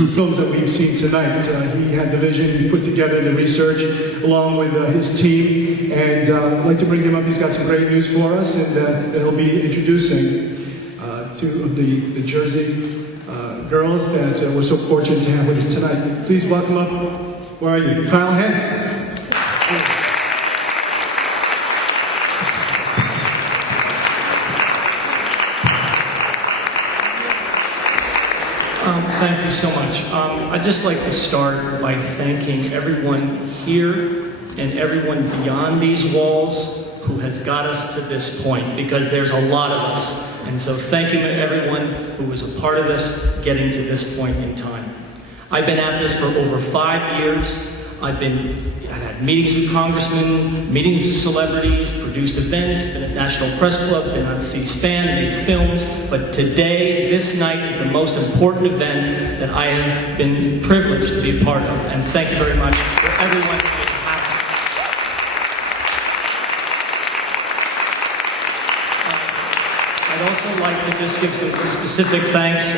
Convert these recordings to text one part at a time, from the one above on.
two films that we've seen tonight. He had the vision, he put together the research along with his team, and I'd like to bring him up. He's got some great news for us, and that he'll be introducing two of the Jersey girls that we're so fortunate to have with us tonight. Please welcome up, where are you? Kyle Hentz. Thank you so much. I'd just like to start by thanking everyone here and everyone beyond these walls who has got us to this point, because there's a lot of us. And so thank you to everyone who was a part of us getting to this point in time. I've been at this for over 5 years. I've had meetings with congressmen, meetings with celebrities, produced events, been at National Press Club, been on C-SPAN, made films. But today, this night, is the most important event that I have been privileged to be a part of. And thank you very much for everyone being happy. I'd also like to just give some specific thanks.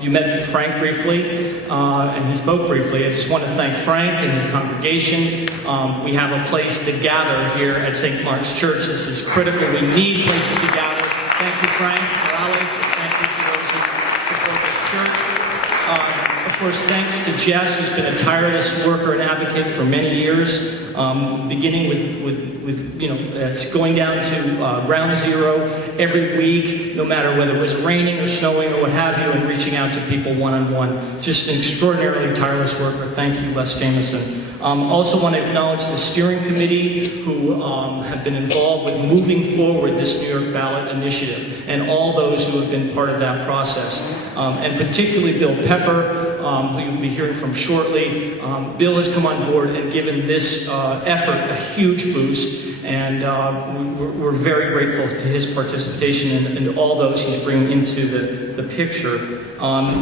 You met Frank briefly, and he spoke briefly. I just want to thank Frank and his congregation. We have a place to gather here at St. Mark's Church. This is critical. We need places to gather. Thank you, Frank Morales. Thank you to those who support this church. Of course, thanks to Jess, who's been a tireless worker and advocate for many years, beginning with going down to ground zero every week, no matter whether it was raining or snowing or what have you, and reaching out to people one-on-one. Just an extraordinarily tireless worker. Thank you, Les Jameson. Also want to acknowledge the steering committee who have been involved with moving forward this New York ballot initiative, and all those who have been part of that process. And particularly Bill Pepper, who you'll be hearing from shortly. Bill has come on board and given this effort a huge boost, and we're very grateful to his participation and all those he's bringing into the picture.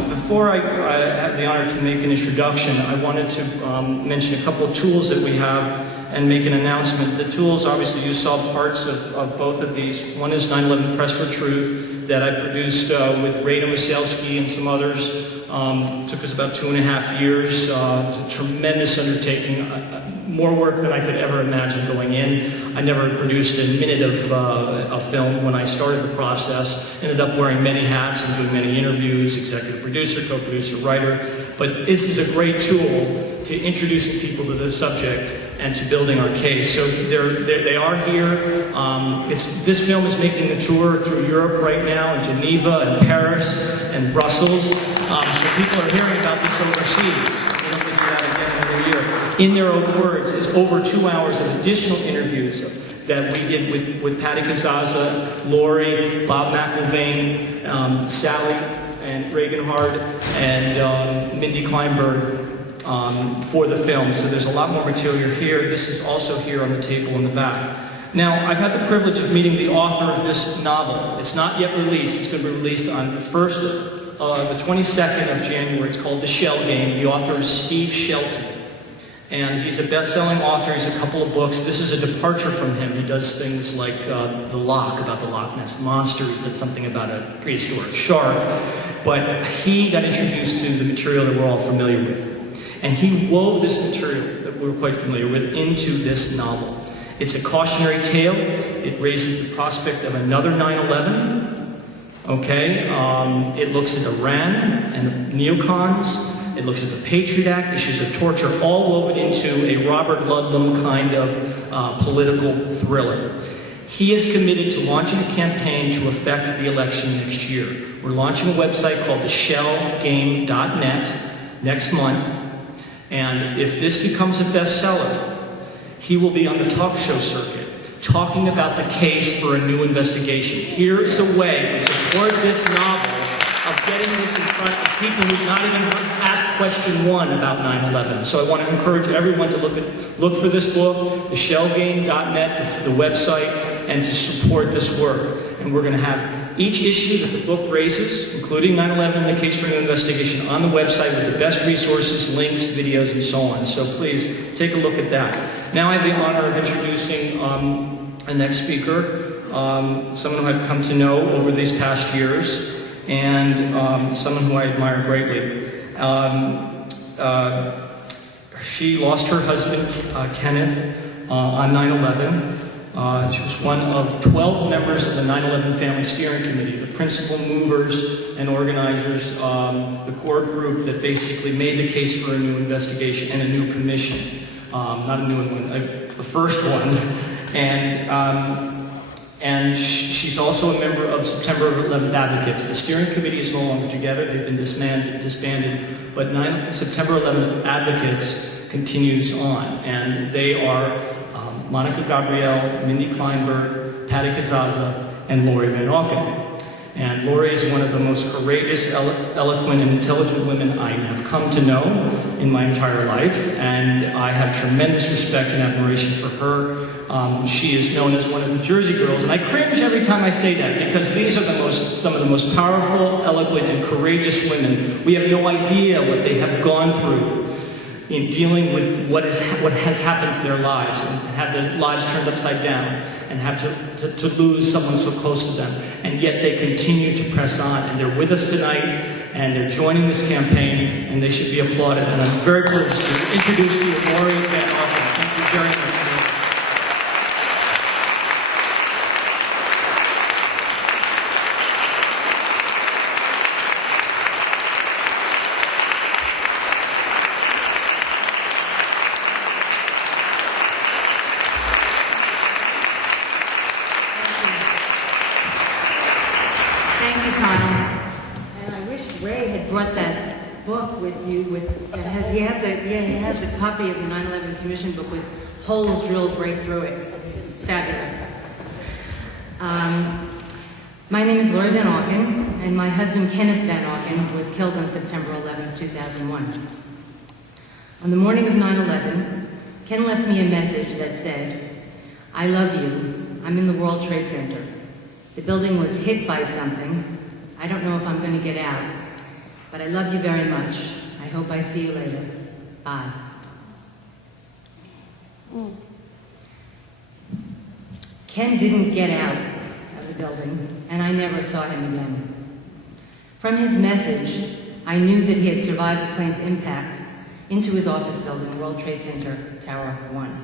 Before I have the honor to make an introduction, I wanted to mention a couple of tools that we have and make an announcement. The tools, obviously, you saw parts of both of these. One is 9/11 Press for Truth that I produced with Rada Masalski and some others. Took us about 2.5 years. It was a tremendous undertaking. More work than I could ever imagine going in. I never produced a minute of a film when I started the process. Ended up wearing many hats and doing many interviews, executive producer, co-producer, writer. But this is a great tool to introducing people to the subject and to building our case. So they are here. This film is making the tour through Europe right now, in Geneva and Paris and Brussels. So people are hearing about this overseas. We hope to do that again every year. In their own words, it's over 2 hours of additional interviews that we did with Patty Cassazza, Lori, Bob McIlvain, Sally and Reagan Hard, and Mindy Kleinberg for the film. So there's a lot more material here. This is also here on the table in the back. Now, I've had the privilege of meeting the author of this novel. It's not yet released. It's going to be released on the 22nd of January. It's called The Shell Game. The author is Steve Shelton. And he's a best-selling author. He's a couple of books. This is a departure from him. He does things like The Lock, about the Loch Ness Monster. He did something about a prehistoric shark. But he got introduced to the material that we're all familiar with. And he wove this material that we're quite familiar with into this novel. It's a cautionary tale. It raises the prospect of another 9/11. Okay? It looks at Iran and the neocons. It looks at the Patriot Act, issues of torture, all woven into a Robert Ludlum kind of political thriller. He is committed to launching a campaign to affect the election next year. We're launching a website called theshellgame.net next month. And if this becomes a bestseller, he will be on the talk show circuit talking about the case for a new investigation. Here is a way to support this novel of getting this in front of people who've not even asked question 1 about 9/11. So I want to encourage everyone to look for this book, theshellgame.net, the website, and to support this work. And we're going to have each issue that the book raises, including 9/11 and the case for a new investigation, on the website with the best resources, links, videos, and so on. So please take a look at that. Now I have the honor of introducing a next speaker, someone who I've come to know over these past years, and someone who I admire greatly. She lost her husband, Kenneth, on 9/11. She was one of 12 members of the 9/11 Family Steering Committee, the principal movers and organizers, the core group that basically made the case for a new investigation and a new commission. Not a new one, the first one. And she's also a member of September 11th Advocates. The steering committee is no longer together. They've been disbanded. But September 11th Advocates continues on. And they are Monica Gabrielle, Mindy Kleinberg, Patty Cassazza, and Lori Van Auken. And Lori is one of the most courageous, eloquent, and intelligent women I have come to know in my entire life, and I have tremendous respect and admiration for her. She is known as one of the Jersey Girls, and I cringe every time I say that, because these are some of the most powerful, eloquent, and courageous women. We have no idea what they have gone through in dealing with what has happened to their lives, and have their lives turned upside down, and have to lose someone so close to them. And yet they continue to press on, and they're with us tonight, and they're joining this campaign, and they should be applauded. And I'm very privileged to introduce to you Lori Van Auken. Thank you very much. He has a copy of the 9/11 Commission book with holes drilled right through it. It's just fabulous. My name is Lori Van Auken, and my husband Kenneth Van Auken was killed on September 11, 2001. On the morning of 9/11, Ken left me a message that said, "I love you. I'm in the World Trade Center. The building was hit by something. I don't know if I'm going to get out, but I love you very much. I hope I see you later. Bye." Ken didn't get out of the building, and I never saw him again. From his message, I knew that he had survived the plane's impact into his office building, World Trade Center, Tower 1.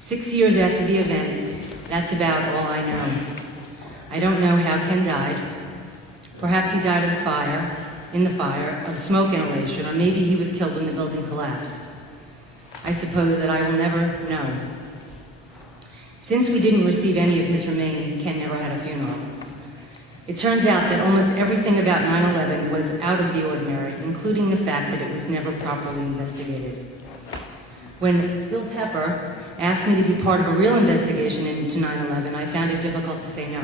6 years after the event, that's about all I know. I don't know how Ken died. Perhaps he died of the fire, of smoke inhalation, or maybe he was killed when the building collapsed. I suppose that I will never know. Since we didn't receive any of his remains, Ken never had a funeral. It turns out that almost everything about 9/11 was out of the ordinary, including the fact that it was never properly investigated. When Bill Pepper asked me to be part of a real investigation into 9/11, I found it difficult to say no.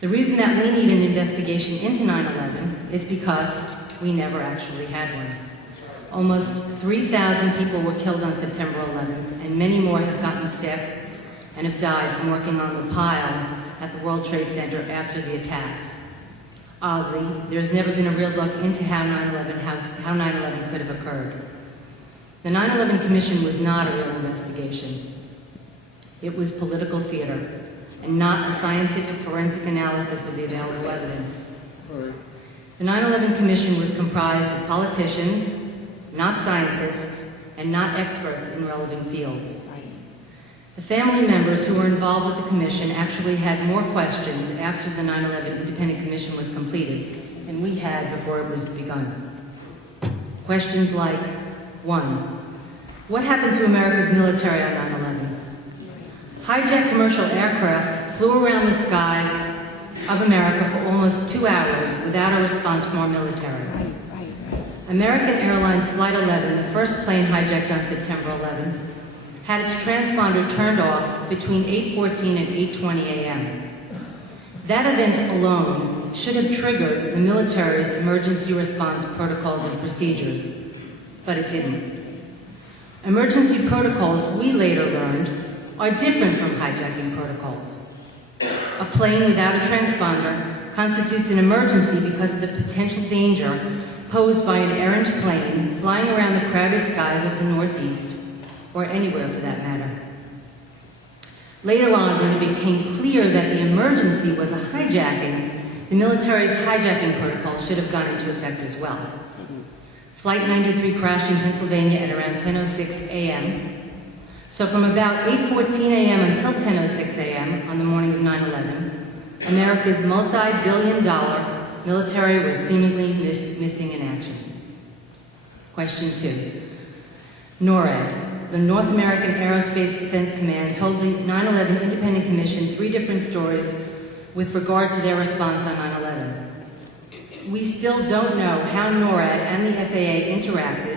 The reason that we need an investigation into 9/11 is because we never actually had one. Almost 3,000 people were killed on September 11th, and many more have gotten sick and have died from working on the pile at the World Trade Center after the attacks. Oddly, there's never been a real look into how 9/11 could have occurred. The 9/11 Commission was not a real investigation. It was political theater, and not a scientific forensic analysis of the available evidence. The 9/11 Commission was comprised of politicians, not scientists, and not experts in relevant fields. The family members who were involved with the commission actually had more questions after the 9/11 Independent Commission was completed than we had before it was begun. Questions like, 1, what happened to America's military on 9/11? Hijacked commercial aircraft flew around the skies of America for almost 2 hours without a response from our military. American Airlines Flight 11, the first plane hijacked on September 11th, had its transponder turned off between 8:14 and 8:20 a.m. That event alone should have triggered the military's emergency response protocols and procedures, but it didn't. Emergency protocols, we later learned, are different from hijacking protocols. A plane without a transponder constitutes an emergency because of the potential danger posed by an errant plane flying around the crowded skies of the Northeast, or anywhere for that matter. Later on, when it became clear that the emergency was a hijacking, the military's hijacking protocol should have gone into effect as well. Flight 93 crashed in Pennsylvania at around 10:06 a.m. So from about 8:14 a.m. until 10:06 a.m. on the morning of 9/11, America's multi-billion-dollar military was seemingly missing in action. Question 2. NORAD, the North American Aerospace Defense Command, told the 9/11 Independent Commission 3 different stories with regard to their response on 9/11. We still don't know how NORAD and the FAA interacted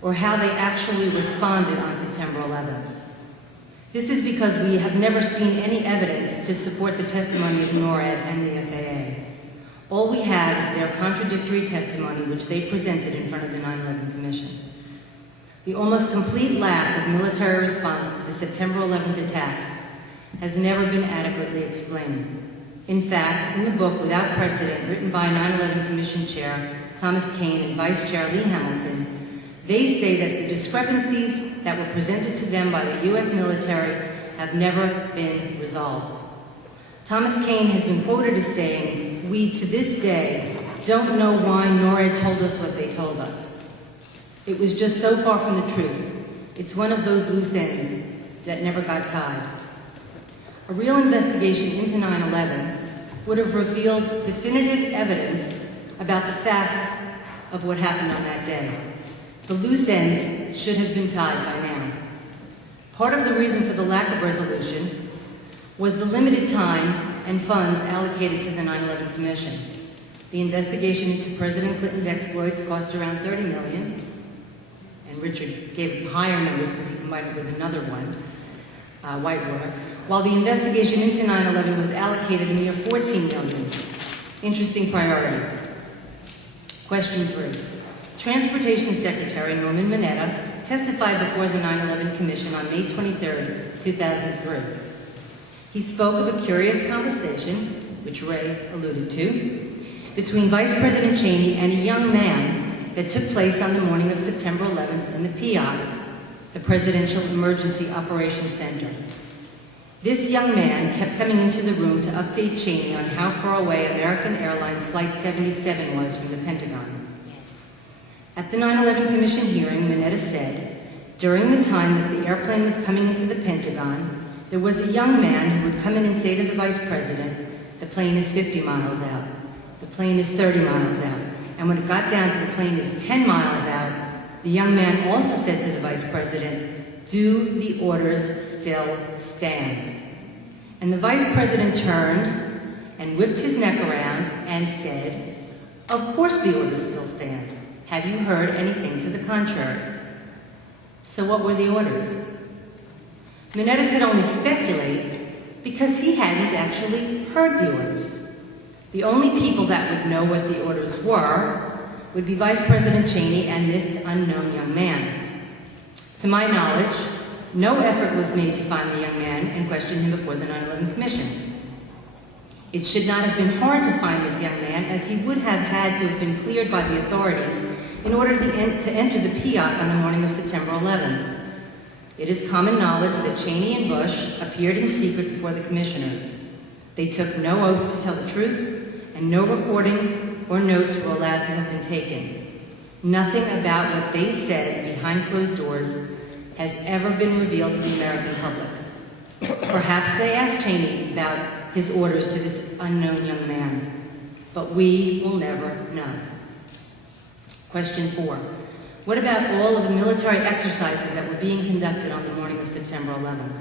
or how they actually responded on September 11th. This is because we have never seen any evidence to support the testimony of NORAD and the FAA. All we have is their contradictory testimony which they presented in front of the 9/11 Commission. The almost complete lack of military response to the September 11th attacks has never been adequately explained. In fact, in the book Without Precedent, written by 9/11 Commission Chair Thomas Kane and Vice Chair Lee Hamilton, they say that the discrepancies that were presented to them by the U.S. military have never been resolved. Thomas Kane has been quoted as saying, "We, to this day, don't know why NORAD told us what they told us. It was just so far from the truth. It's one of those loose ends that never got tied." A real investigation into 9/11 would have revealed definitive evidence about the facts of what happened on that day. The loose ends should have been tied by now. Part of the reason for the lack of resolution was the limited time and funds allocated to the 9/11 Commission. The investigation into President Clinton's exploits cost around $30 million, and Richard gave higher numbers because he combined it with another one, Whitewater, while the investigation into 9/11 was allocated a mere $14 million. Interesting priorities. Question 3. Transportation Secretary Norman Mineta testified before the 9/11 Commission on May 23, 2003. He spoke of a curious conversation, which Ray alluded to, between Vice President Cheney and a young man that took place on the morning of September 11th in the PIOC, the Presidential Emergency Operations Center. This young man kept coming into the room to update Cheney on how far away American Airlines Flight 77 was from the Pentagon. At the 9/11 Commission hearing, Mineta said, during the time that the airplane was coming into the Pentagon, there was a young man who would come in and say to the Vice President, the plane is 50 miles out, the plane is 30 miles out, and when it got down to the plane is 10 miles out, the young man also said to the Vice President, do the orders still stand? And the Vice President turned and whipped his neck around and said, of course the orders still stand. Have you heard anything to the contrary? So what were the orders? Mineta could only speculate because he hadn't actually heard the orders. The only people that would know what the orders were would be Vice President Cheney and this unknown young man. To my knowledge, no effort was made to find the young man and question him before the 9/11 Commission. It should not have been hard to find this young man, as he would have had to have been cleared by the authorities in order to enter the PIOC on the morning of September 11th. It is common knowledge that Cheney and Bush appeared in secret before the commissioners. They took no oath to tell the truth, and no recordings or notes were allowed to have been taken. Nothing about what they said behind closed doors has ever been revealed to the American public. Perhaps they asked Cheney about his orders to this unknown young man, but we will never know. Question 4. What about all of the military exercises that were being conducted on the morning of September 11th?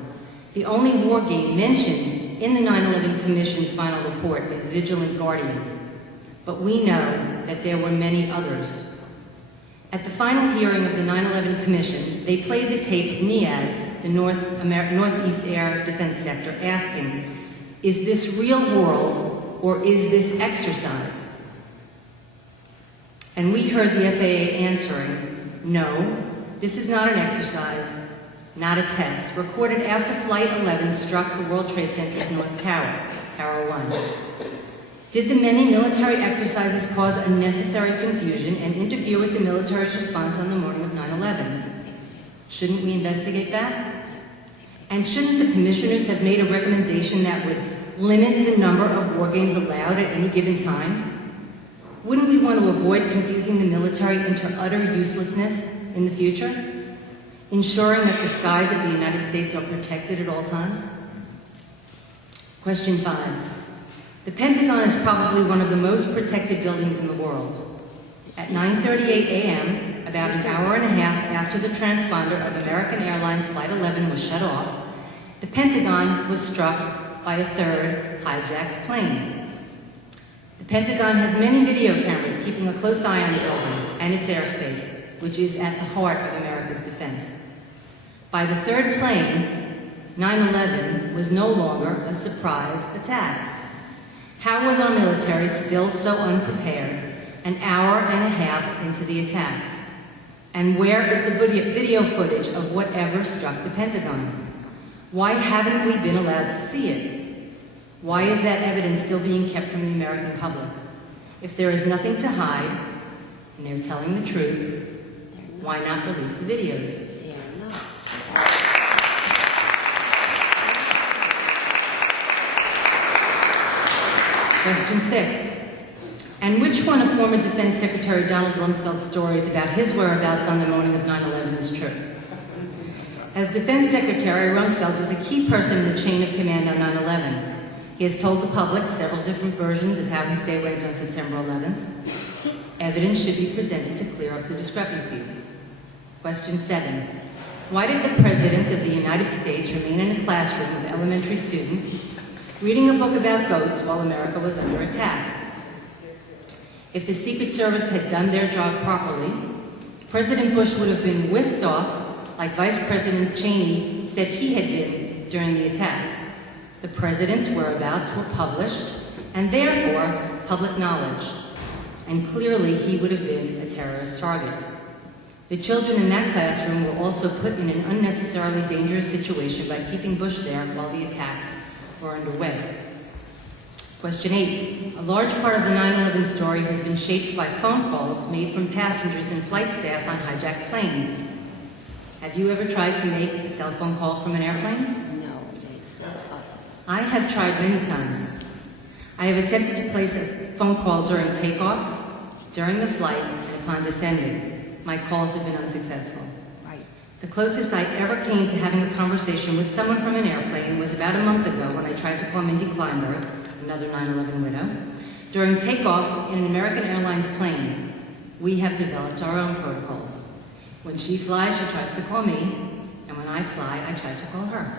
The only war game mentioned in the 9/11 Commission's final report is Vigilant Guardian, but we know that there were many others. At the final hearing of the 9/11 Commission, they played the tape of NIADS, the Northeast Air Defense Sector, asking, is this real world or is this exercise? And we heard the FAA answering, no, this is not an exercise, not a test, recorded after Flight 11 struck the World Trade Center's North Tower, Tower 1. Did the many military exercises cause unnecessary confusion and interfere with the military's response on the morning of 9/11? Shouldn't we investigate that? And shouldn't the commissioners have made a recommendation that would limit the number of war games allowed at any given time? Wouldn't we want to avoid confusing the military into utter uselessness in the future? Ensuring that the skies of the United States are protected at all times? Question 5. The Pentagon is probably one of the most protected buildings in the world. At 9:38 a.m., about an hour and a half after the transponder of American Airlines Flight 11 was shut off, the Pentagon was struck by a third hijacked plane. The Pentagon has many video cameras keeping a close eye on the building and its airspace, which is at the heart of America's defense. By the third plane, 9/11 was no longer a surprise attack. How was our military still so unprepared an hour and a half into the attacks? And where is the video footage of whatever struck the Pentagon? Why haven't we been allowed to see it? Why is that evidence still being kept from the American public? If there is nothing to hide, and they're telling the truth, why not release the videos? Question 6. And which one of former Defense Secretary Donald Rumsfeld's stories about his whereabouts on the morning of 9/11 is true? As Defense Secretary, Rumsfeld was a key person in the chain of command on 9/11. He has told the public several different versions of how his day went on September 11th. Evidence should be presented to clear up the discrepancies. Question 7. Why did the President of the United States remain in a classroom of elementary students reading a book about goats while America was under attack? If the Secret Service had done their job properly, President Bush would have been whisked off like Vice President Cheney said he had been during the attacks. The President's whereabouts were published and therefore public knowledge, and clearly he would have been a terrorist target. The children in that classroom were also put in an unnecessarily dangerous situation by keeping Bush there while the attacks were underway. Question 8. A large part of the 9/11 story has been shaped by phone calls made from passengers and flight staff on hijacked planes. Have you ever tried to make a cell phone call from an airplane? No, it's not possible. I have tried many times. I have attempted to place a phone call during takeoff, during the flight, and upon descending. My calls have been unsuccessful. Right. The closest I ever came to having a conversation with someone from an airplane was about a month ago when I tried to call Mindy Kleinberg, another 9/11 widow, during takeoff in an American Airlines plane. We have developed our own protocols. When she flies, she tries to call me, and when I fly, I try to call her.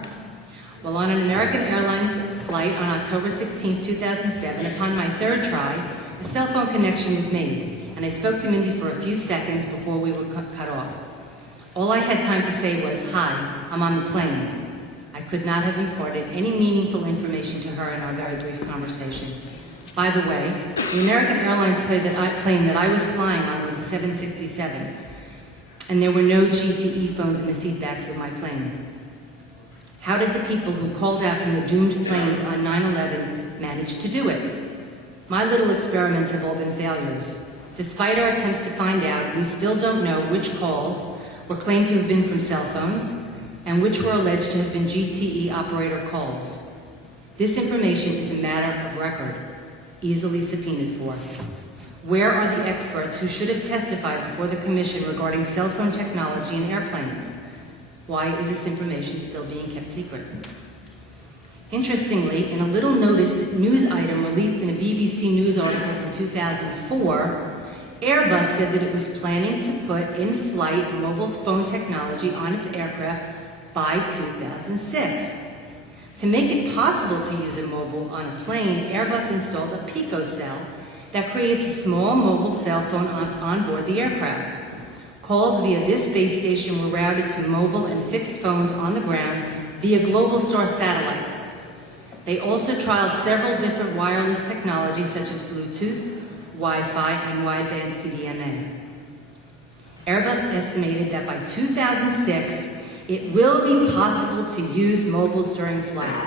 While on an American Airlines flight on October 16, 2007, upon my third try, a cell phone connection was made, and I spoke to Mindy for a few seconds before we were cut off. All I had time to say was, "Hi, I'm on the plane." I could not have imparted any meaningful information to her in our very brief conversation. By the way, the American Airlines plane that I was flying on was a 767, and there were no GTE phones in the seat backs of my plane. How did the people who called out from the doomed planes on 9/11 manage to do it? My little experiments have all been failures. Despite our attempts to find out, we still don't know which calls were claimed to have been from cell phones and which were alleged to have been GTE operator calls. This information is a matter of record, easily subpoenaed for. Where are the experts who should have testified before the Commission regarding cell phone technology in airplanes? Why is this information still being kept secret? Interestingly, in a little noticed news item released in a BBC News article from 2004, Airbus said that it was planning to put in-flight mobile phone technology on its aircraft by 2006. To make it possible to use a mobile on a plane, Airbus installed a picocell that creates a small mobile cell phone on board the aircraft. Calls via this base station were routed to mobile and fixed phones on the ground via Globalstar satellites. They also trialed several different wireless technologies such as Bluetooth, Wi-Fi, and wideband CDMA. Airbus estimated that by 2006, it will be possible to use mobiles during flights.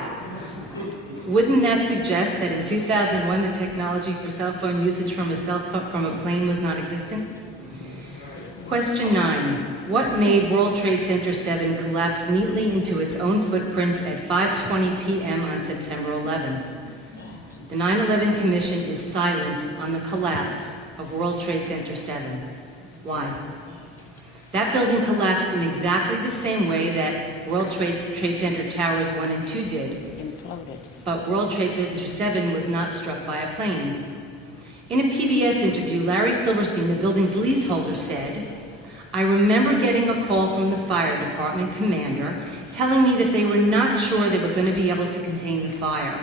Wouldn't that suggest that in 2001, the technology for cell phone usage from a plane was non-existent? Question 9. What made World Trade Center 7 collapse neatly into its own footprints at 5:20 p.m. on September 11th? The 9/11 Commission is silent on the collapse of World Trade Center 7. Why? That building collapsed in exactly the same way that World Trade Center Towers 1 and 2 did. Imploded. But World Trade Center 7 was not struck by a plane. In a PBS interview, Larry Silverstein, the building's leaseholder, said, "I remember getting a call from the fire department commander telling me that they were not sure they were going to be able to contain the fire.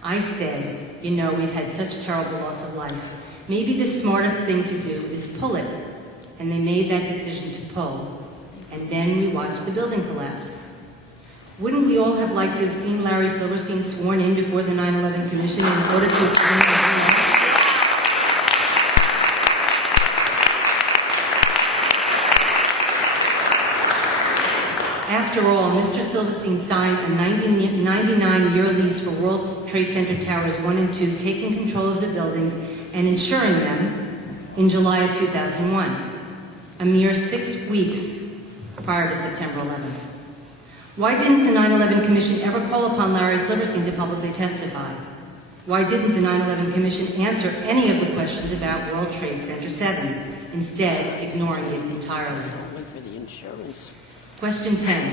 I said, you know, we've had such terrible loss of life. Maybe the smartest thing to do is pull it." And they made that decision to pull. And then we watched the building collapse. Wouldn't we all have liked to have seen Larry Silverstein sworn in before the 9/11 Commission in order to explain the event? After all, Mr. Silverstein signed a 99-year lease for World Trade Center Towers 1 and 2, taking control of the buildings and insuring them in July of 2001, a mere 6 weeks prior to September 11th. Why didn't the 9/11 Commission ever call upon Larry Silverstein to publicly testify? Why didn't the 9/11 Commission answer any of the questions about World Trade Center 7, instead ignoring it entirely? Only for the insurance. Question 10.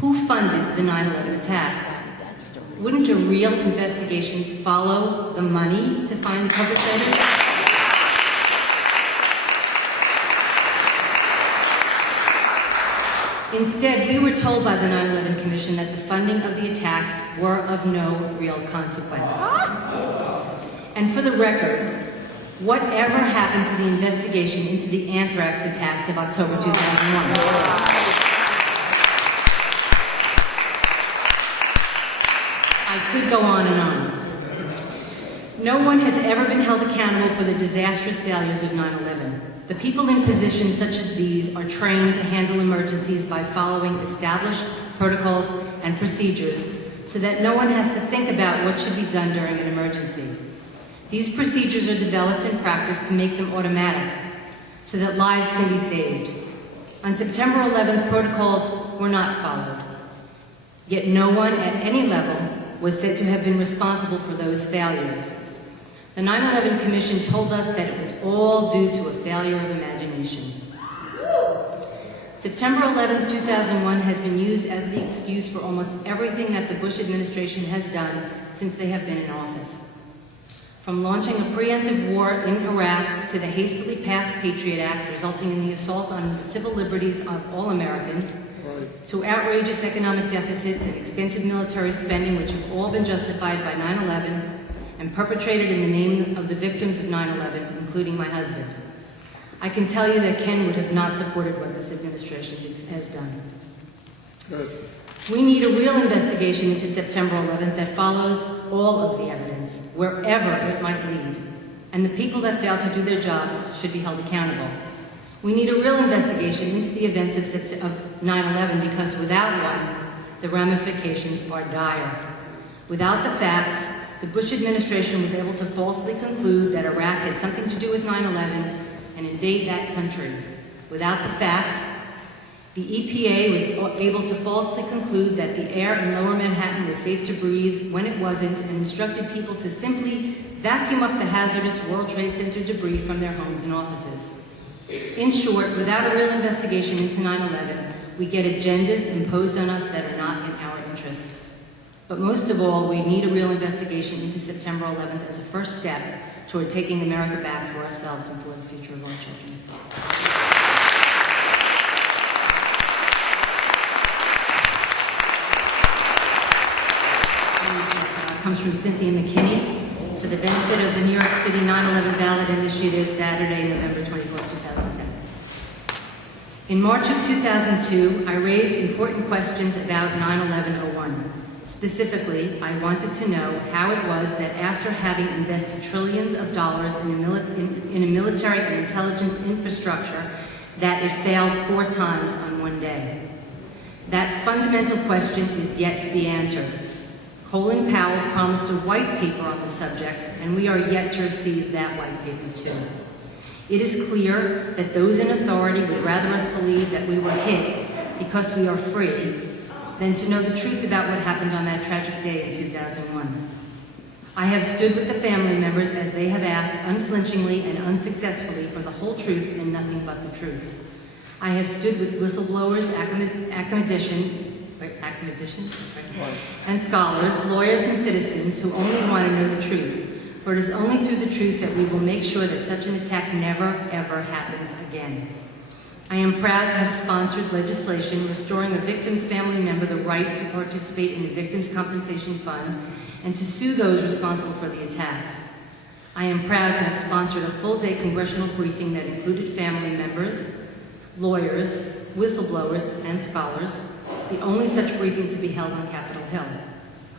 Who funded the 9/11 attacks? That story. Wouldn't a real investigation follow the money to find the perpetrators? Instead, we were told by the 9/11 Commission that the funding of the attacks were of no real consequence. And for the record, whatever happened to the investigation into the anthrax attacks of October 2001? I could go on and on. No one has ever been held accountable for the disastrous failures of 9/11. The people in positions such as these are trained to handle emergencies by following established protocols and procedures so that no one has to think about what should be done during an emergency. These procedures are developed and practiced to make them automatic so that lives can be saved. On September 11th, protocols were not followed. Yet no one at any level was said to have been responsible for those failures. The 9/11 Commission told us that it was all due to a failure of imagination. September 11, 2001 has been used as the excuse for almost everything that the Bush administration has done since they have been in office. From launching a preemptive war in Iraq to the hastily passed Patriot Act resulting in the assault on the civil liberties of all Americans, to outrageous economic deficits and extensive military spending which have all been justified by 9/11 and perpetrated in the name of the victims of 9/11, including my husband. I can tell you that Ken would have not supported what this administration has done. Good. We need a real investigation into September 11th that follows all of the evidence, wherever it might lead, and the people that failed to do their jobs should be held accountable. We need a real investigation into the events of 9/11 because without one, the ramifications are dire. Without the facts, the Bush administration was able to falsely conclude that Iraq had something to do with 9/11 and invade that country. Without the facts, the EPA was able to falsely conclude that the air in lower Manhattan was safe to breathe when it wasn't and instructed people to simply vacuum up the hazardous World Trade Center debris from their homes and offices. In short, without a real investigation into 9/11, we get agendas imposed on us that are not in our interests. But most of all, we need a real investigation into September 11th as a first step toward taking America back for ourselves and for the future of our children. Comes from Cynthia McKinney for the benefit of the New York City 9/11 ballot initiative, Saturday, November 24, 2007. In March of 2002, I raised important questions about 9/11-01. Specifically, I wanted to know how it was that after having invested trillions of dollars in a military and intelligence infrastructure, that it failed 4 times on one day. That fundamental question is yet to be answered. Colin Powell promised a white paper on the subject, and we are yet to receive that white paper too. It is clear that those in authority would rather us believe that we were hit because we are free than to know the truth about what happened on that tragic day in 2001. I have stood with the family members as they have asked unflinchingly and unsuccessfully for the whole truth and nothing but the truth. I have stood with whistleblowers, academicians, and scholars, lawyers, and citizens who only want to know the truth. For it is only through the truth that we will make sure that such an attack never, ever happens again. I am proud to have sponsored legislation restoring a victim's family member the right to participate in the Victims' Compensation Fund and to sue those responsible for the attacks. I am proud to have sponsored a full-day congressional briefing that included family members, lawyers, whistleblowers, and scholars, the only such briefing to be held on Capitol Hill.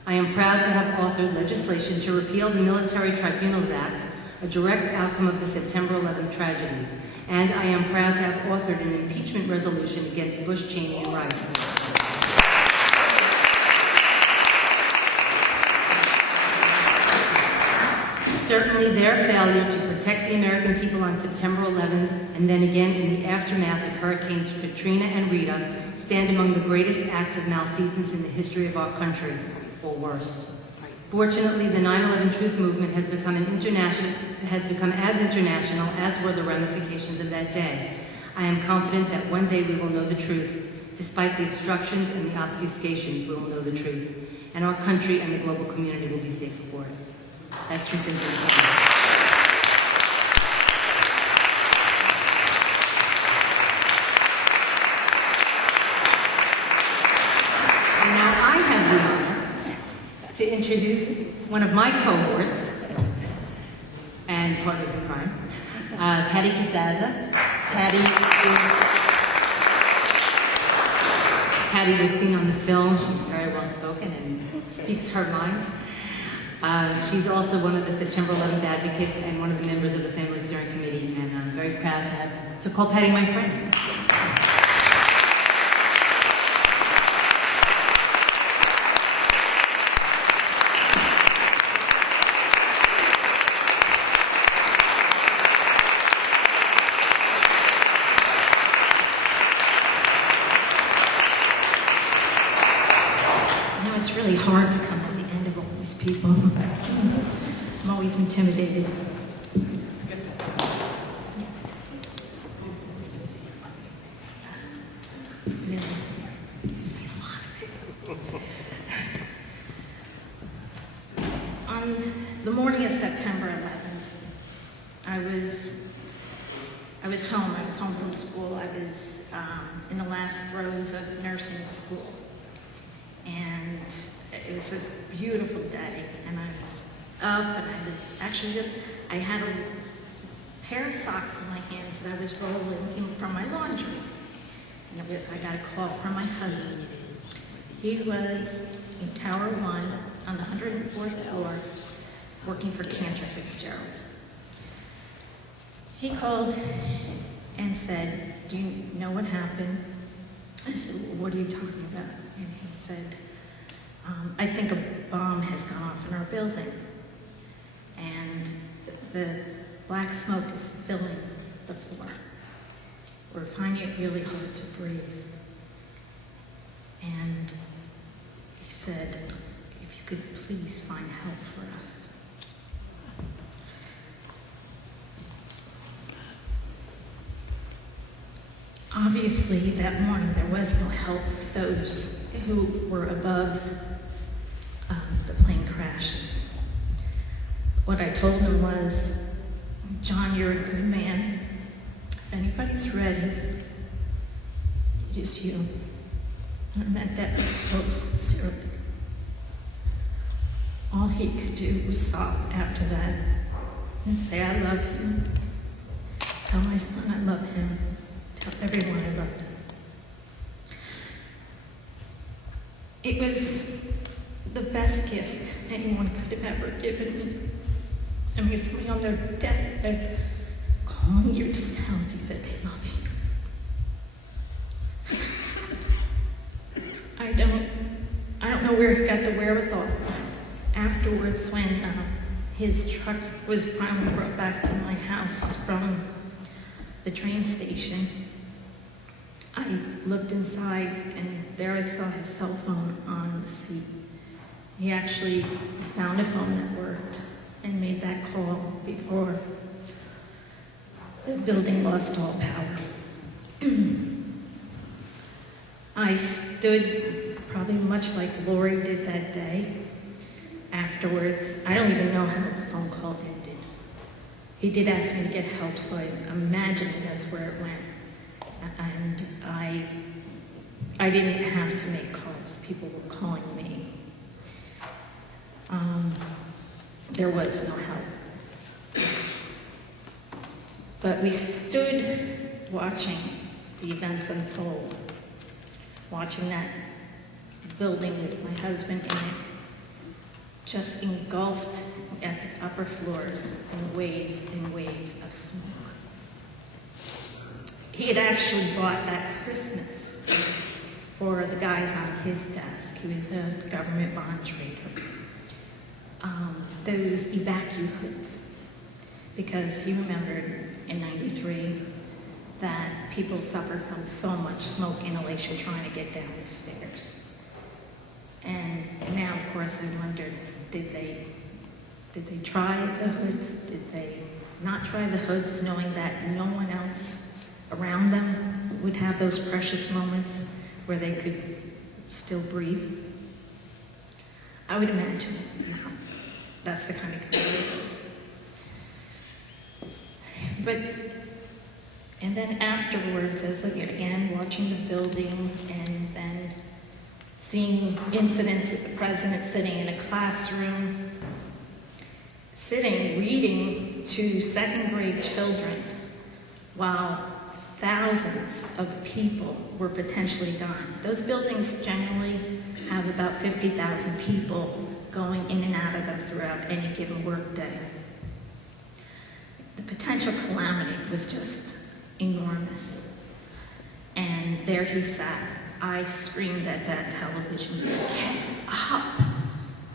I am proud to have authored legislation to repeal the Military Tribunals Act, a direct outcome of the September 11th tragedies. And I am proud to have authored an impeachment resolution against Bush, Cheney, and Rice. Certainly their failure to protect the American people on September 11th, and then again in the aftermath of Hurricanes Katrina and Rita, stand among the greatest acts of malfeasance in the history of our country, or worse. Fortunately, the 9/11 Truth Movement has become as international as were the ramifications of that day. I am confident that one day we will know the truth. Despite the obstructions and the obfuscations, we will know the truth. And our country and the global community will be safer for it. That's from Cynthia Thorne. And now I have the honor to introduce one of my cohorts and partners in crime, Patty Cassazza. Patty was seen on the film. She's very well spoken and speaks her mind. She's also one of the September 11th advocates and one of the members of the Family Steering Committee, and I'm very proud to call Patty my friend. It's really hard to come at the end of all these people. I'm always intimidated. On the morning of September 11th, I was home. I was home from school. I was in the last throes of nursing school. And it was a beautiful day, and I was up, and I was actually I had a pair of socks in my hands that I was rolling from my laundry. And I got a call from my husband. He was in Tower 1 on the 104th floor working for Cantor Fitzgerald. He called and said, "Do you know what happened?" I said, "Well, what are you talking about?" And he said, "I think a bomb has gone off in our building, and the black smoke is filling the floor. We're finding it really hard to breathe." And he said, "If you could please find help for us." Obviously, that morning there was no help for those who were above the plane crashes. What I told him was, "John, you're a good man. If anybody's ready, just you." And I meant that so sincerely. All he could do was sob after that and say, "I love you. Tell my son I love him. Tell everyone I loved him." It was the best gift anyone could have ever given me. I mean, somebody on their deathbed calling you to tell you that they love you. I don't know where he got the wherewithal. Afterwards, when his truck was finally brought back to my house from the train station, I looked inside, and there I saw his cell phone on the seat. He actually found a phone that worked, made that call before the building lost all power. I stood probably much like Lori did that day. Afterwards, I don't even know how the phone call ended. He did ask me to get help, so I imagine that's where it went. And I didn't have to make calls. People were calling me. There was no help. But we stood watching the events unfold, watching that building with my husband in it, just engulfed at the upper floors in waves and waves of smoke. He had actually bought that Christmas for the guys on his desk. He was a government bond trader. Those evacu hoods, because he remembered in '93 that people suffered from so much smoke inhalation trying to get down the stairs. And now, of course, I wondered, did they try the hoods? Did they not try the hoods, knowing that no one else around them would have those precious moments where they could still breathe? I would imagine it. That's the kind of community it is. But, and then afterwards, as again, watching the building and then seeing incidents with the president sitting in a classroom, sitting, reading to second grade children while thousands of people were potentially dying. Those buildings generally have about 50,000 people going in and out of them throughout any given work day. The potential calamity was just enormous. And there he sat. I screamed at that television, "Get up,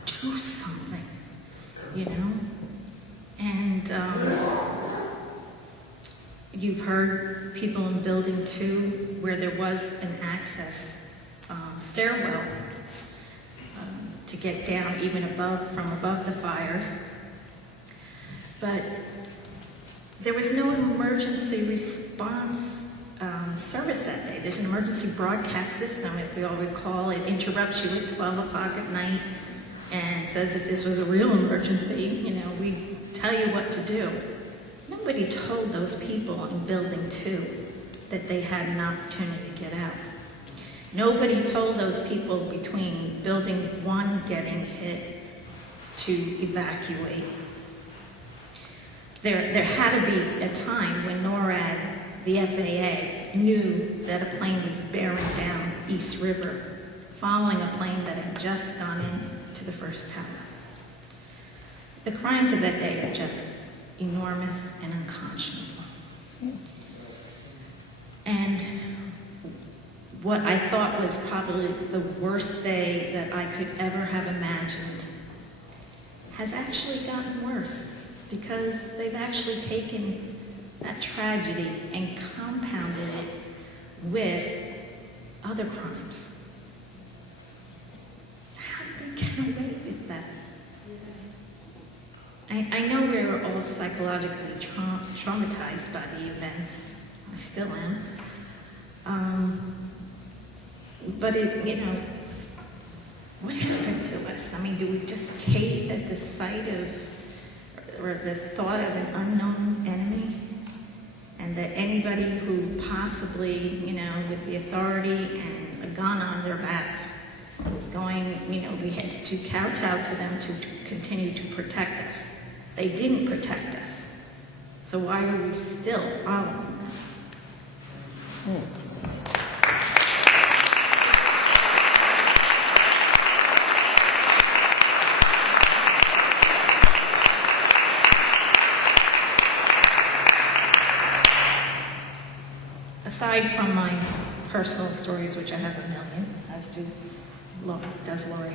do something," you know? And you've heard people in Building 2 where there was an access stairwell to get down even from above the fires. But there was no emergency response service that day. There's an emergency broadcast system, if we all recall. It interrupts you at 12 o'clock at night and says if this was a real emergency, we tell you what to do. Nobody told those people in Building 2 that they had an opportunity to get out. Nobody told those people between Building 1 getting hit to evacuate. There had to be a time when NORAD, the FAA, knew that a plane was bearing down East River, following a plane that had just gone into the first tower. The crimes of that day are just enormous and unconscionable. And what I thought was probably the worst day that I could ever have imagined has actually gotten worse, because they've actually taken that tragedy and compounded it with other crimes. How did they get away with that? I know we're all psychologically traumatized by the events. I still am. But what happened to us? I mean, do we just cave at the sight of, or the thought of an unknown enemy? And that anybody who possibly, with the authority and a gun on their backs is going, we had to kowtow to them to continue to protect us. They didn't protect us. So why are we still following them? Aside from my personal stories, which I have a million, as does Lori,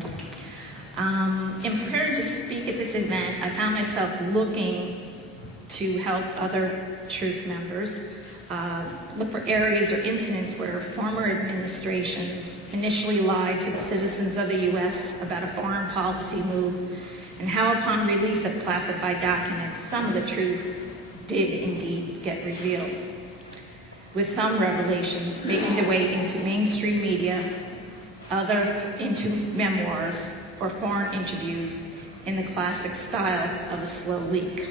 in preparing to speak at this event, I found myself looking to help other Truth members look for areas or incidents where former administrations initially lied to the citizens of the U.S. about a foreign policy move and how upon release of classified documents, some of the truth did indeed get revealed, with some revelations making their way into mainstream media, other into memoirs or foreign interviews in the classic style of a slow leak.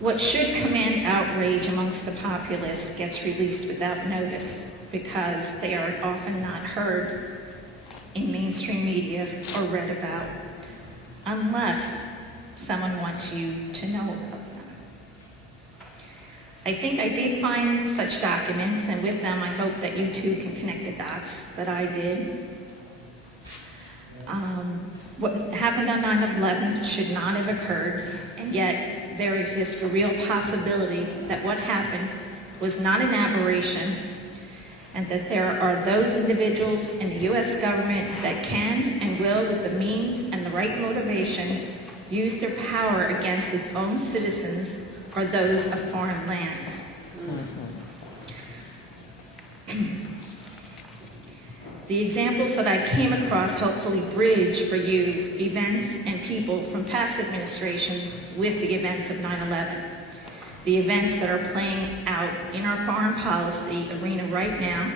What should command outrage amongst the populace gets released without notice because they are often not heard in mainstream media or read about, unless someone wants you to know about them. I think I did find such documents, and with them I hope that you too can connect the dots that I did. What happened on 9/11 should not have occurred, and yet there exists a real possibility that what happened was not an aberration, and that there are those individuals in the U.S. government that can and will, with the means and the right motivation, use their power against its own citizens or those of foreign lands. The examples that I came across hopefully bridge for you events and people from past administrations with the events of 9/11, the events that are playing out in our foreign policy arena right now,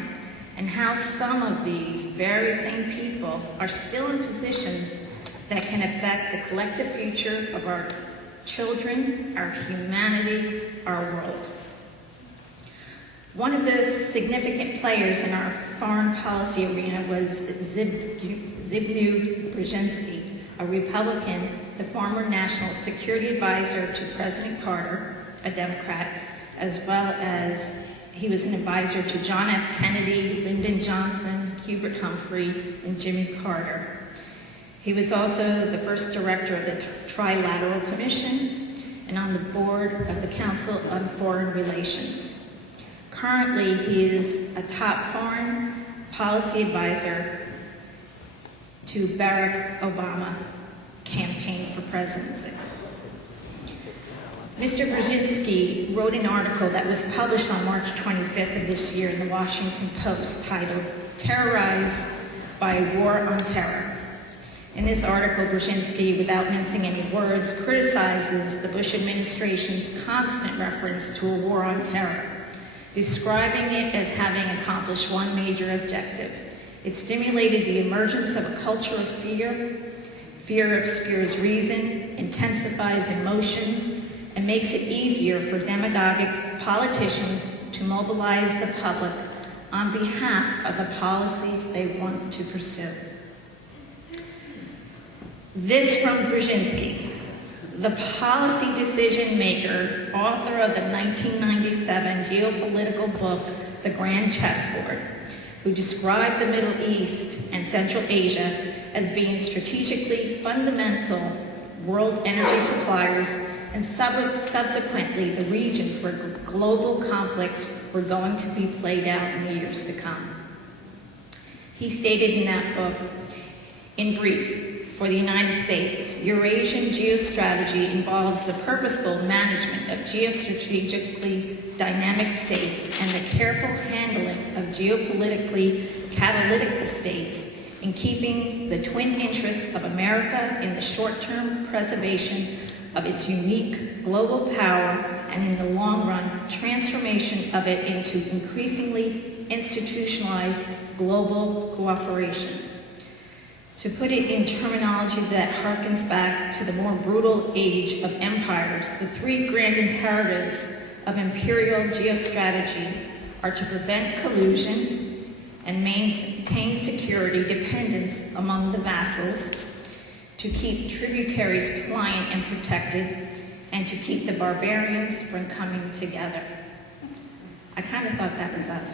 and how some of these very same people are still in positions that can affect the collective future of our children, our humanity, our world. One of the significant players in our foreign policy arena was Zbigniew Brzezinski, a Republican, the former National Security Advisor to President Carter, a Democrat, as well as he was an advisor to John F. Kennedy, Lyndon Johnson, Hubert Humphrey, and Jimmy Carter. He was also the first director of the Trilateral Commission and on the board of the Council on Foreign Relations. Currently, he is a top foreign policy advisor to Barack Obama campaign for presidency. Mr. Brzezinski wrote an article that was published on March 25th of this year in the Washington Post titled, "Terrorized by War on Terror." In this article, Brzezinski, without mincing any words, criticizes the Bush administration's constant reference to a war on terror, describing it as having accomplished one major objective. It stimulated the emergence of a culture of fear. Fear obscures reason, intensifies emotions, and makes it easier for demagogic politicians to mobilize the public on behalf of the policies they want to pursue. This from Brzezinski, the policy decision maker, author of the 1997 geopolitical book, The Grand Chessboard, who described the Middle East and Central Asia as being strategically fundamental world energy suppliers and subsequently the regions where global conflicts were going to be played out in the years to come. He stated in that book, in brief, for the United States, Eurasian geostrategy involves the purposeful management of geostrategically dynamic states and the careful handling of geopolitically catalytic states in keeping the twin interests of America in the short-term preservation of its unique global power and in the long run, transformation of it into increasingly institutionalized global cooperation. To put it in terminology that harkens back to the more brutal age of empires, the three grand imperatives of imperial geostrategy are to prevent collusion and maintain security dependence among the vassals, to keep tributaries pliant and protected, and to keep the barbarians from coming together. I kind of thought that was us.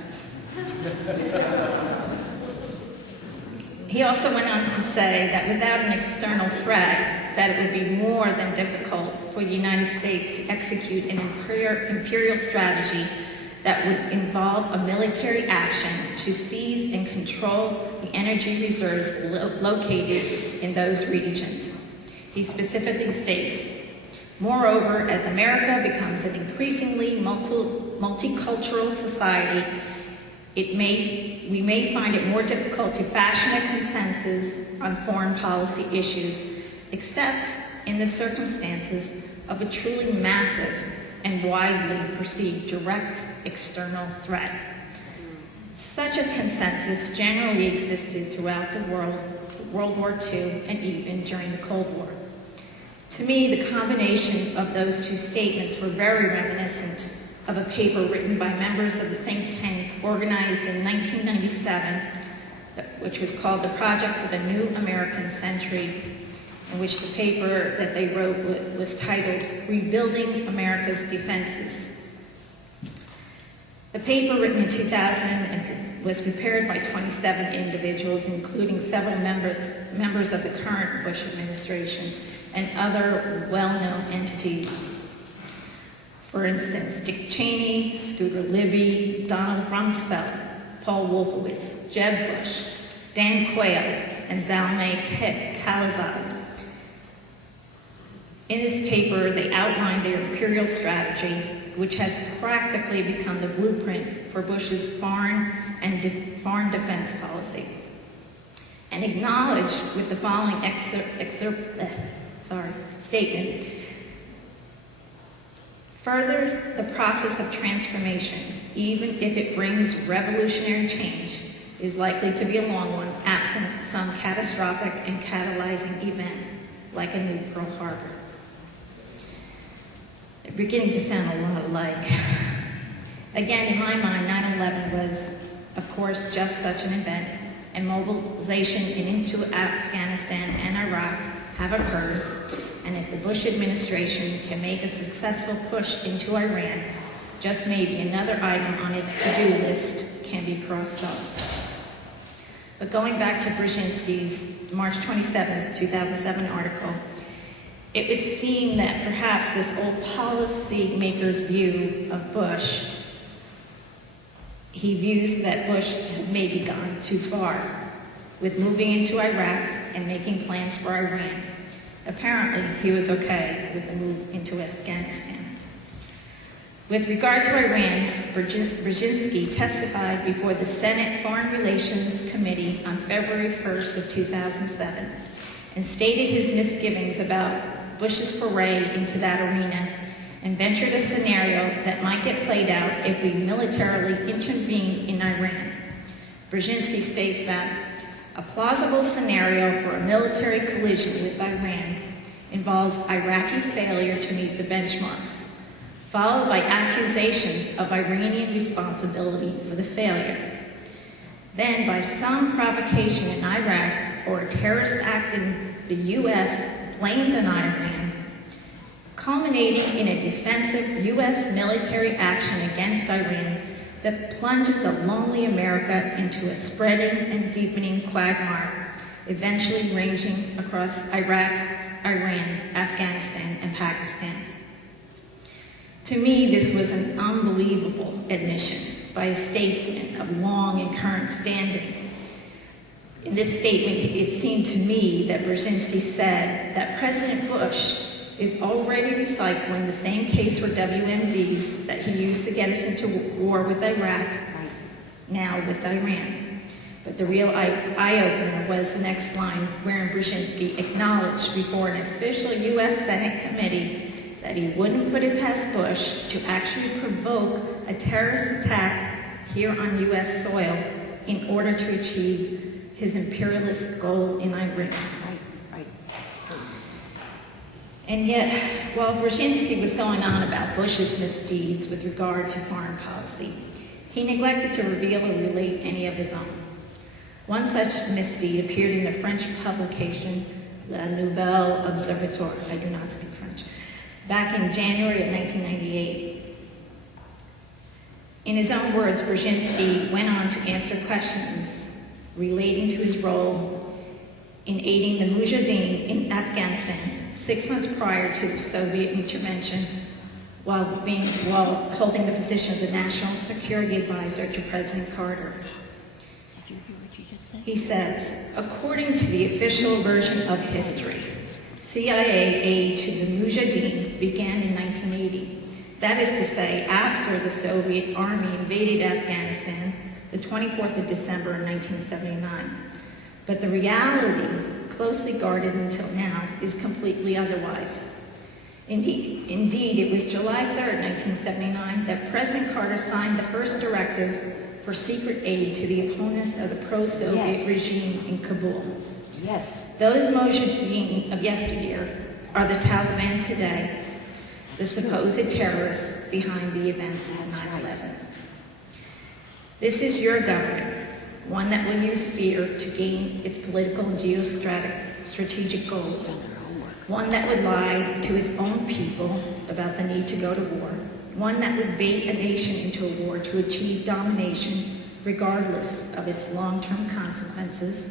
He also went on to say that without an external threat, that it would be more than difficult for the United States to execute an imperial strategy that would involve a military action to seize and control the energy reserves located in those regions. He specifically states, moreover, as America becomes an increasingly multicultural society, we may find it more difficult to fashion a consensus on foreign policy issues, except in the circumstances of a truly massive and widely perceived direct external threat. Such a consensus generally existed throughout the world, World War II, and even during the Cold War. To me, the combination of those two statements were very reminiscent of a paper written by members of the think tank organized in 1997, which was called the Project for the New American Century, in which the paper that they wrote was titled Rebuilding America's Defenses. The paper, written in 2000, was prepared by 27 individuals, including several members of the current Bush administration and other well-known entities. For instance, Dick Cheney, Scooter Libby, Donald Rumsfeld, Paul Wolfowitz, Jeb Bush, Dan Quayle, and Zalmay Khalilzad. In this paper, they outlined their imperial strategy, which has practically become the blueprint for Bush's foreign defense policy, and acknowledged with the following statement: further, the process of transformation, even if it brings revolutionary change, is likely to be a long one, absent some catastrophic and catalyzing event, like a new Pearl Harbor. They're beginning to sound a lot alike. Again, in my mind, 9/11 was, of course, just such an event, and mobilization into Afghanistan and Iraq have occurred, and if the Bush administration can make a successful push into Iran, just maybe another item on its to-do list can be crossed off. But going back to Brzezinski's March 27, 2007 article, it would seem that perhaps this old policymaker's view of Bush, he views that Bush has maybe gone too far with moving into Iraq and making plans for Iran. Apparently, he was okay with the move into Afghanistan. With regard to Iran, Brzezinski testified before the Senate Foreign Relations Committee on February 1st of 2007 and stated his misgivings about Bush's foray into that arena and ventured a scenario that might get played out if we militarily intervene in Iran. Brzezinski states that a plausible scenario for a military collision with Iran involves Iraqi failure to meet the benchmarks, followed by accusations of Iranian responsibility for the failure. Then, by some provocation in Iraq or a terrorist act in the U.S. blamed on Iran, culminating in a defensive U.S. military action against Iran that plunges a lonely America into a spreading and deepening quagmire, eventually ranging across Iraq, Iran, Afghanistan, and Pakistan. To me, this was an unbelievable admission by a statesman of long and current standing. In this statement, it seemed to me that Brzezinski said that President Bush is already recycling the same case for WMDs that he used to get us into war with Iraq, now with Iran. But the real eye-opener was the next line, wherein Brzezinski acknowledged before an official U.S. Senate committee that he wouldn't put it past Bush to actually provoke a terrorist attack here on U.S. soil in order to achieve his imperialist goal in Iran. And yet, while Brzezinski was going on about Bush's misdeeds with regard to foreign policy, he neglected to reveal or relate any of his own. One such misdeed appeared in the French publication La Nouvelle Observatoire, I do not speak French, back in January of 1998. In his own words, Brzezinski went on to answer questions relating to his role in aiding the Mujahideen in Afghanistan 6 months prior to Soviet intervention while holding the position of the National Security Advisor to President Carter. Did you hear what you just said? He says, according to the official version of history, CIA aid to the Mujahideen began in 1980. That is to say, after the Soviet army invaded Afghanistan, the 24th of December in 1979. But the reality, closely guarded until now, is completely otherwise. Indeed, it was July 3rd, 1979, that President Carter signed the first directive for secret aid to the opponents of the pro-Soviet Yes. regime in Kabul. Yes. Those Mujahideen of yesteryear are the Taliban today, the supposed terrorists behind the events of 9/11. This is your government, one that will use fear to gain its political and geostrategic goals, one that would lie to its own people about the need to go to war, one that would bait a nation into a war to achieve domination regardless of its long-term consequences,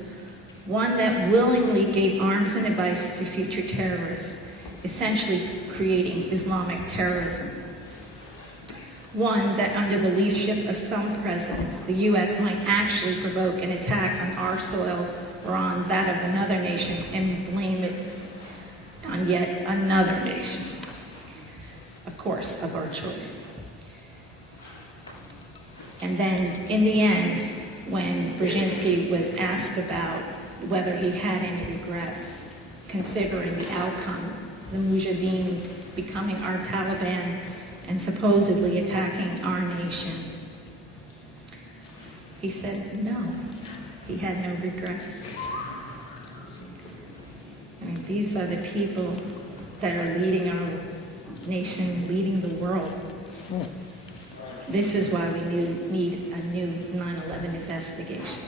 one that willingly gave arms and advice to future terrorists, essentially creating Islamic terrorism. One that under the leadership of some presidents, the U.S. might actually provoke an attack on our soil or on that of another nation and blame it on yet another nation, of course, of our choice. And then, in the end, when Brzezinski was asked about whether he had any regrets, considering the outcome, the Mujahideen becoming our Taliban and supposedly attacking our nation, he said no, he had no regrets. I mean, these are the people that are leading our nation, leading the world. This is why we need a new 9/11 investigation.